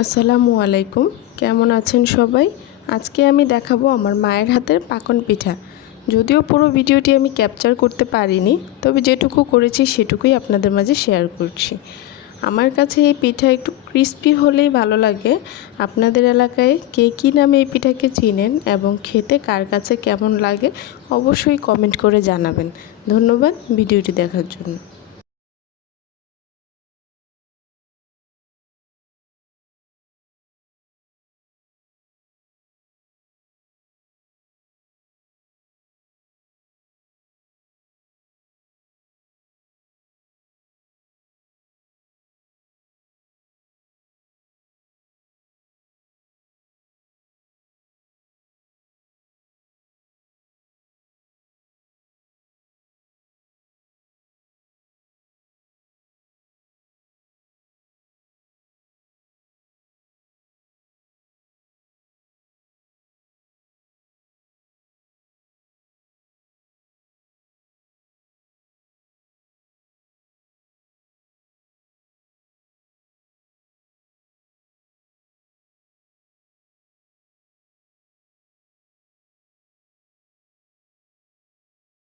আসসালামু আলাইকুম, কেমন আছেন সবাই। আজকে আমি দেখাবো আমার মায়ের হাতের পাকন পিঠা। যদিও পুরো ভিডিওটি আমি ক্যাপচার করতে পারিনি, তবে যেটুকু করেছি সেটুকুই আপনাদের মাঝে শেয়ার করছি। আমার কাছে এই পিঠা একটু ক্রিস্পি হলেই ভালো লাগে। আপনাদের এলাকায় কে কী নামে এই পিঠাকে চিনেন এবং খেতে কার কাছে কেমন লাগে অবশ্যই কমেন্ট করে জানাবেন। ধন্যবাদ ভিডিওটি দেখার জন্য।